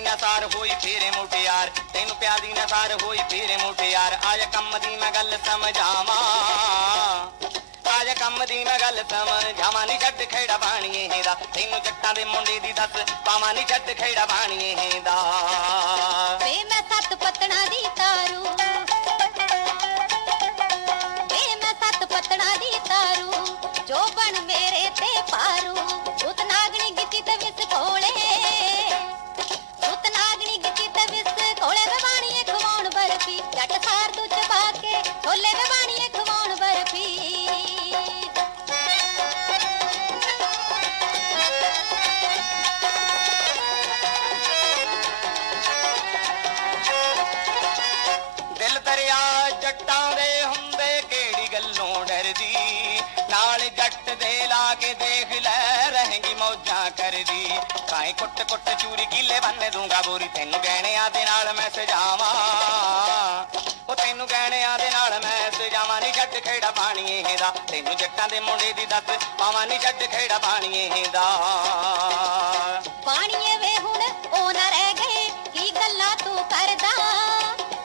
ਨਾ ਸਾਰ ਹੋਈ ਫੇਰੇ ਮੁਟਿਆਰ ਤੈਨੂੰ ਪਿਆਰ ਦੀ ਨਾ ਹੋਈ ਫੇਰੇ ਮੁਟਿਆਰ ਆਜ ਕੰਮ ਦੀ ਮੈਂ ਗੱਲ ਸਮਝਾਵਾਂ। ਆਜ ਕੰਮ ਦੀ ਮੈਂ ਗੱਲ ਸਮਝਾਵਾਂ। ਨੀ ਛੱਡ ਖੇੜਾ ਬਾਣੀਏ ਦਾ ਤੈਨੂੰ ਜੱਟਾਂ ਦੇ ਮੁੰਡੇ ਦੀ ਦੱਸ ਪਾਵਾਂ। ਨੀ ਛੱਡ ਖੇੜਾ ਬਾਣੀਏ ਦਾ ਵੇ ਮੈਂ ਸੱਤ ਪਤਣਾ ਦੀ ਤਾਰੂ। ਨਾਲ ਦੇ ਲਾ ਕੇ ਦੇਖ ਲੈ, ਰਹੇਗੀ ਮੌਜਾਂ ਕਰਦੀ। ਕਾਏ ਕੁੱਟ ਕੁੱਟ ਚੂਰੀ ਕਿਲੇ ਬੰਨ ਦੂੰਗਾ ਬੋਰੀ, ਤੈਨੂੰ ਗਹਿਣਿਆਂ ਦੇ ਨਾਲ ਮੈਂ ਸਜਾਵਾਂ। ਉਹ ਤੈਨੂੰ ਗਹਿਣਿਆਂ ਦੇ ਨਾਲ ਮੈਂ ਸਜਾਵਾਂ ਨਹੀਂ ਜੱਟ ਖੇੜਾ ਪਾਣੀਏ ਦਾ ਤੈਨੂੰ ਜੱਟਾਂ ਦੇ ਮੁੰਡੇ ਦੀ ਦੱਸ ਪਾਵਾਂ ਨਹੀਂ ਜੱਟ ਖੇੜਾ ਪਾਣੀਏ ਦਾ ਬਾਣੀਏ ਵੇ ਹੁਣ ਉਹ ਨਾ ਰਹਿ ਗਏ, ਕੀ ਗੱਲਾਂ ਤੂੰ ਕਰਦਾ?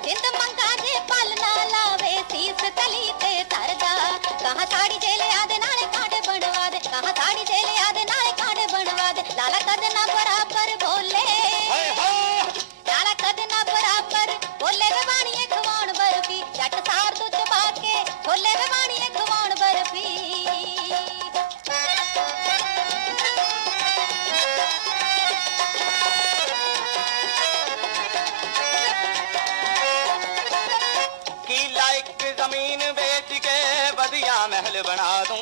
ਜਿੰਦ ਮੰਗਾ ਜੇ ਪਲ ਨਾ ਲਾਵੇ, ਸੀਸ ਤਲੀ ਤੇ ਧਰਦਾ ਕਹਾ ਸਾੜੀ ਕੀ ਲਾਇਕ ਜ਼ਮੀਨ ਵੇਚ ਕੇ ਵਧੀਆ ਮਹਿਲ ਬਣਾ ਦੂੰ,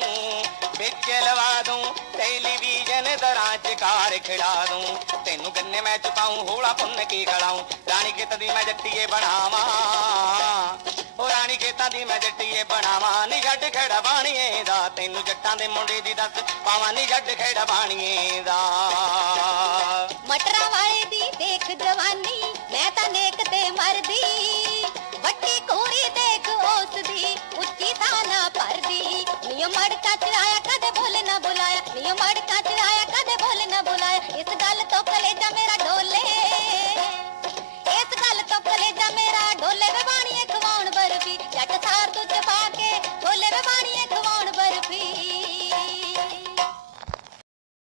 ਵਿੱਚ ਲਵਾ ਦੂੰ, ਟੈਲੀਵਿਜ਼ਨ ਦਰਾਂ ਚ ਕਾਰ ਖਿੜਾ ਦੂੰ। ਤੈਨੂੰ ਗੰਨੇ ਮੈਂ ਚੁਕਾਉਂ ਹੋਲਾ ਪੁੰਨ ਕੀ ਖੜਾਉਂ ਰਾਣੀ ਖੇਤ ਦੀ ਮੈਂ ਜੱਟੀਏ ਬਣਾਵਾਂ। ਉਹ ਰਾਣੀ ਖੇਤਾਂ ਦੀ ਮੈਂ ਜੱਟੀਏ ਬਣਾਵਾਂ, ਨੀ ਛੱਡ ਖੇੜਾ ਬਾਣੀਏ ਦਾ। ਤੈਨੂੰ ਜੱਟਾਂ ਦੇ ਮੁੰਡੇ ਦੀ ਦੱਸ ਪਾਵਾਂ, ਨੀ ਛੱਡ ਖੇੜਾ ਬਾਣੀਏ ਦਾ। ਮਟਰਾਂ ਵਾਲੇ ਦੀ ਦੇਖ ਜਵਾਨੀ, ਮੈਂ ਤਾਂ ਨੇਕ ਤੇ ਮਰਦੀ। ਮੜਕਾ ਚ ਆਇਆ ਕਦੇ ਬੋਲੇ ਨਾ ਬੁਲਾਇਆ ਨਿਯਮ ਮੜਕਾ ਚ ਆਇਆ ਕਦੇ ਬੋਲੇ ਨਾ ਬੁਲਾਇਆ ਇਸ ਗੱਲ